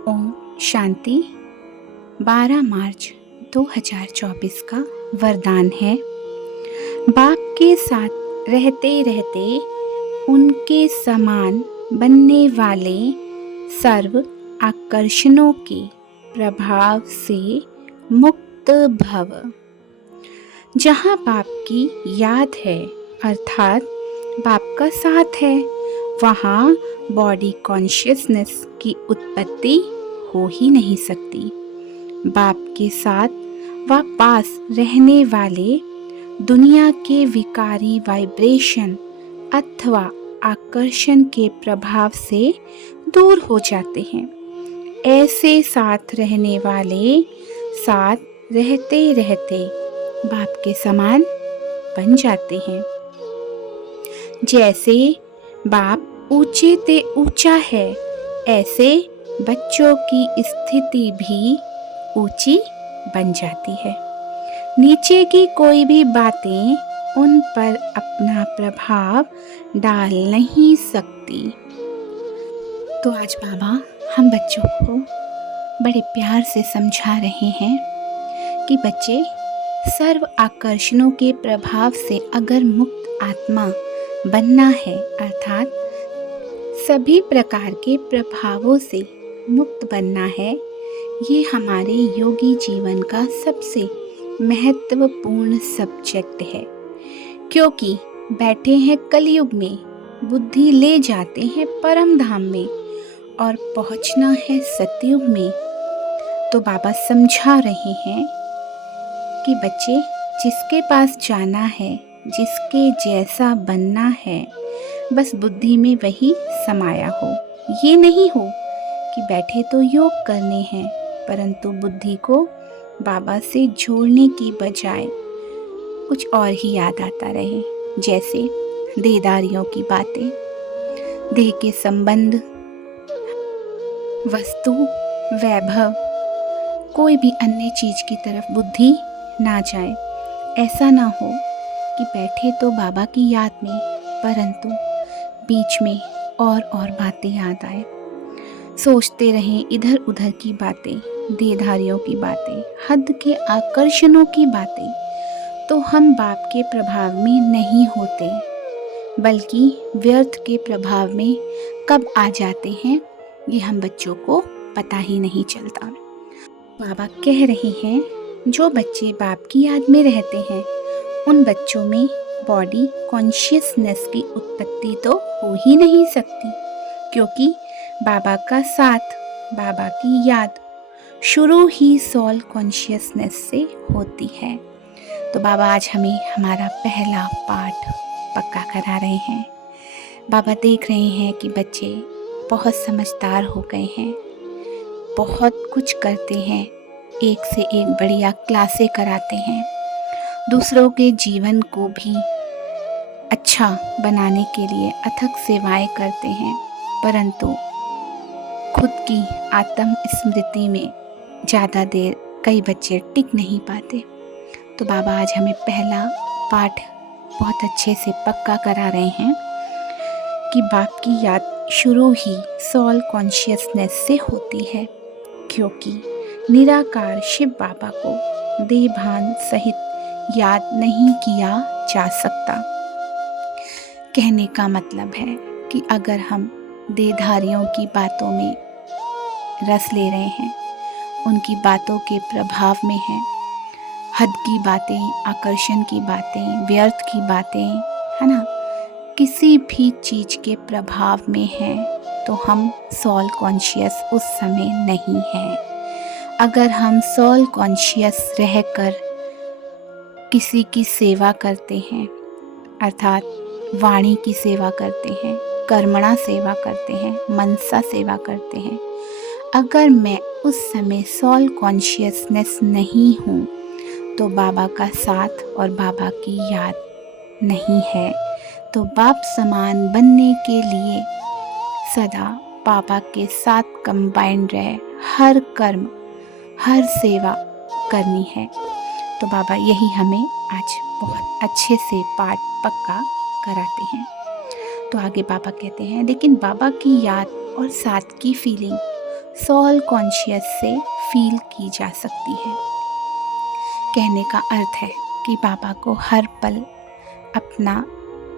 ओम शांति। 12 मार्च 2024 का वरदान है। बाप के साथ रहते रहते उनके समान बनने वाले सर्व आकर्षणों के प्रभाव से मुक्त भव। जहाँ बाप की याद है अर्थात बाप का साथ है, वहाँ बॉडी कॉन्शियसनेस की उत्पत्ति हो ही नहीं सकती। बाप के साथ व पास रहने वाले दुनिया के विकारी वाइब्रेशन अथवा आकर्षण के प्रभाव से दूर हो जाते हैं। ऐसे साथ रहने वाले साथ रहते रहते बाप के समान बन जाते हैं। जैसे बाप ऊंचे ते ऊंचा है, ऐसे बच्चों की स्थिति भी ऊंची बन जाती है। नीचे की कोई भी बातें उन पर अपना प्रभाव डाल नहीं सकती। तो आज बाबा हम बच्चों को बड़े प्यार से समझा रहे हैं कि बच्चे सर्व आकर्षणों के प्रभाव से अगर मुक्त आत्मा बनना है अर्थात सभी प्रकार के प्रभावों से मुक्त बनना है, ये हमारे योगी जीवन का सबसे महत्वपूर्ण सब्जेक्ट है। क्योंकि बैठे हैं कलयुग में, बुद्धि ले जाते हैं परम धाम में और पहुंचना है सतयुग में। तो बाबा समझा रहे हैं कि बच्चे जिसके पास जाना है, जिसके जैसा बनना है, बस बुद्धि में वही समाया हो। ये नहीं हो कि बैठे तो योग करने हैं परंतु बुद्धि को बाबा से जोड़ने की बजाय कुछ और ही याद आता रहे, जैसे देहदारियों की बातें, देह के संबंध, वस्तु, वैभव, कोई भी अन्य चीज की तरफ बुद्धि ना जाए। ऐसा ना हो कि बैठे तो बाबा की याद में परंतु बीच में और बातें याद आए, सोचते रहें इधर उधर की बातें, देहधारियों की बातें, हद के आकर्षणों की बातें, तो हम बाप के प्रभाव में नहीं होते बल्कि व्यर्थ के प्रभाव में कब आ जाते हैं ये हम बच्चों को पता ही नहीं चलता। बाबा कह रहे हैं जो बच्चे बाप की याद में रहते हैं उन बच्चों में बॉडी कॉन्शियसनेस की उत्पत्ति तो हो ही नहीं सकती, क्योंकि बाबा का साथ, बाबा की याद शुरू ही सोल कॉन्शियसनेस से होती है। तो बाबा आज हमें हमारा पहला पाठ पक्का करा रहे हैं। बाबा देख रहे हैं कि बच्चे बहुत समझदार हो गए हैं, बहुत कुछ करते हैं, एक से एक बढ़िया क्लासें कराते हैं, दूसरों के जीवन को भी अच्छा बनाने के लिए अथक सेवाएं करते हैं, परंतु खुद की आत्म स्मृति में ज़्यादा देर कई बच्चे टिक नहीं पाते। तो बाबा आज हमें पहला पाठ बहुत अच्छे से पक्का करा रहे हैं कि बाप की याद शुरू ही सोल कॉन्शियसनेस से होती है, क्योंकि निराकार शिव बाबा को देहभान सहित याद नहीं किया जा सकता। कहने का मतलब है कि अगर हम देहधारियों की बातों में रस ले रहे हैं, उनकी बातों के प्रभाव में हैं, हद की बातें, आकर्षण की बातें, व्यर्थ की बातें, है ना, किसी भी चीज़ के प्रभाव में हैं, तो हम सोल कॉन्शियस उस समय नहीं हैं। अगर हम सोल कॉन्शियस रहकर किसी की सेवा करते हैं अर्थात वाणी की सेवा करते हैं, कर्मणा सेवा करते हैं, मनसा सेवा करते हैं, अगर मैं उस समय सोल कॉन्शियसनेस नहीं हूँ तो बाबा का साथ और बाबा की याद नहीं है। तो बाप समान बनने के लिए सदा बाबा के साथ कंबाइंड रहे, हर कर्म, हर सेवा करनी है। तो बाबा यही हमें आज बहुत अच्छे से पाठ पक्का कराते हैं। तो आगे बाबा कहते हैं, लेकिन बाबा की याद और साथ की फीलिंग सोल कॉन्शियस से फील की जा सकती है। कहने का अर्थ है कि बाबा को हर पल अपना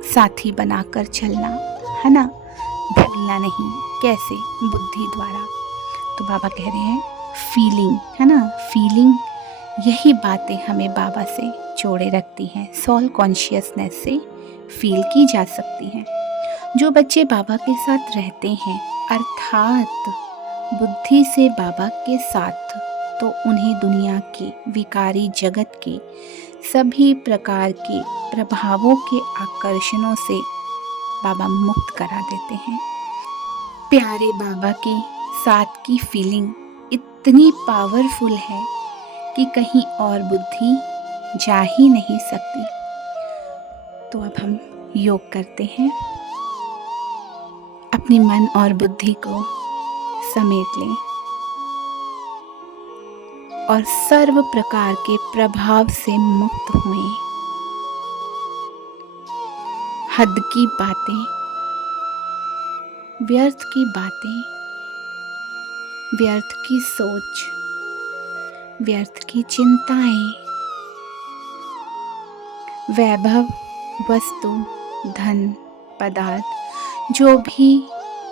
साथी बनाकर चलना है ना, भूलना नहीं। कैसे? बुद्धि द्वारा। तो बाबा कह रहे हैं फीलिंग, है ना, फीलिंग, यही बातें हमें बाबा से जोड़े रखती हैं। सोल कॉन्शियसनेस से फील की जा सकती हैं। जो बच्चे बाबा के साथ रहते हैं, अर्थात बुद्धि से बाबा के साथ, तो उन्हें दुनिया के विकारी जगत के सभी प्रकार के प्रभावों के आकर्षणों से बाबा मुक्त करा देते हैं। प्यारे बाबा के साथ की फीलिंग इतनी पावरफुल है कि कहीं और बुद्धि जा ही नहीं सकती। तो अब हम योग करते हैं। अपनी मन और बुद्धि को समेट लें और सर्व प्रकार के प्रभाव से मुक्त हुए। हद की बातें, व्यर्थ की बातें, व्यर्थ की सोच, व्यर्थ की चिंताएं, वैभव, वस्तु, धन, पदार्थ, जो भी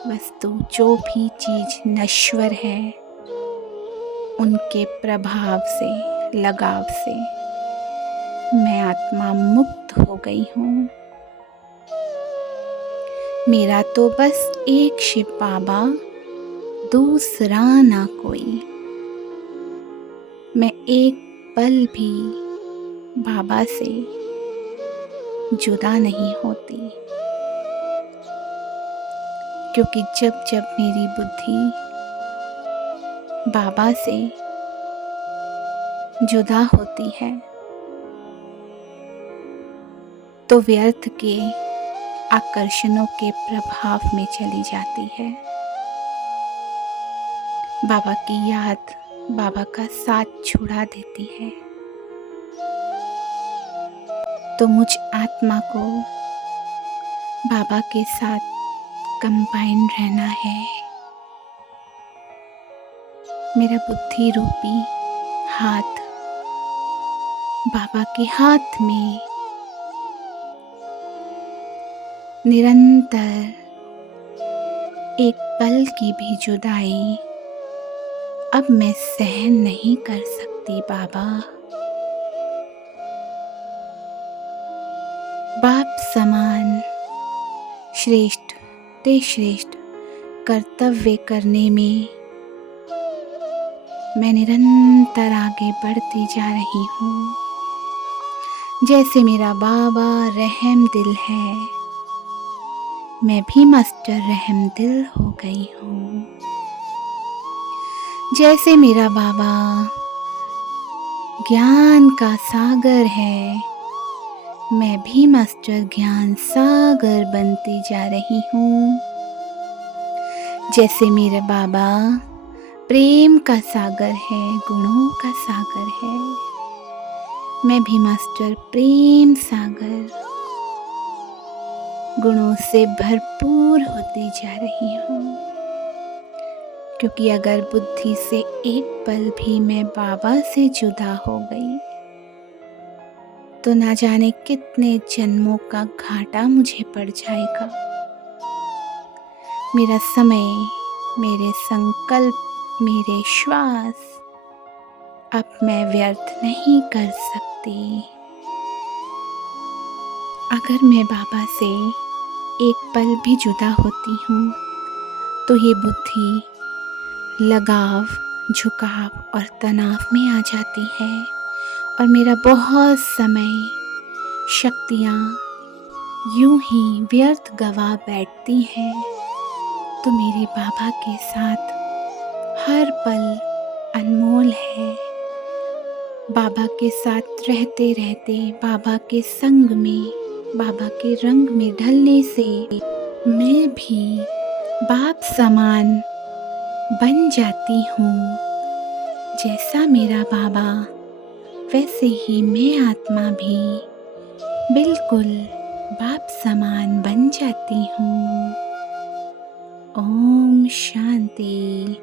वस्तु, जो भी चीज नश्वर है, उनके प्रभाव से, लगाव से मैं आत्मा मुक्त हो गई हूँ। मेरा तो बस एक शिव बाबा, दूसरा ना कोई। मैं एक पल भी बाबा से जुदा नहीं होती, क्योंकि जब जब मेरी बुद्धि बाबा से जुदा होती है तो व्यर्थ के आकर्षणों के प्रभाव में चली जाती है। बाबा की याद बाबा का साथ छुड़ा देती है। तो मुझ आत्मा को बाबा के साथ कंबाइन रहना है। मेरा बुद्धि रूपी हाथ बाबा के हाथ में निरंतर एक पल की भी जुदाई अब मैं सहन नहीं कर सकती बाबा। बाप समान श्रेष्ठ ते श्रेष्ठ कर्तव्य करने में मैं निरंतर आगे बढ़ती जा रही हूँ। जैसे मेरा बाबा रहम दिल है, मैं भी मास्टर रहम दिल हो गई हूँ। जैसे मेरा बाबा ज्ञान का सागर है, मैं भी मास्टर ज्ञान सागर बनती जा रही हूँ। जैसे मेरा बाबा प्रेम का सागर है, गुणों का सागर है, मैं भी मास्टर प्रेम सागर गुणों से भरपूर होती जा रही हूँ। क्योंकि अगर बुद्धि से एक पल भी मैं बाबा से जुदा हो गई तो ना जाने कितने जन्मों का घाटा मुझे पड़ जाएगा। मेरा समय, मेरे संकल्प, मेरे श्वास अब मैं व्यर्थ नहीं कर सकती। अगर मैं बाबा से एक पल भी जुदा होती हूँ तो ये बुद्धि लगाव, झुकाव और तनाव में आ जाती है और मेरा बहुत समय, शक्तियाँ यूं ही व्यर्थ गवा बैठती हैं। तो मेरे बाबा के साथ हर पल अनमोल है। बाबा के साथ रहते रहते, बाबा के संग में, बाबा के रंग में ढलने से मैं भी बाप समान बन जाती हूँ। जैसा मेरा बाबा वैसे ही मैं आत्मा भी बिल्कुल बाप समान बन जाती हूँ। ओम शांति।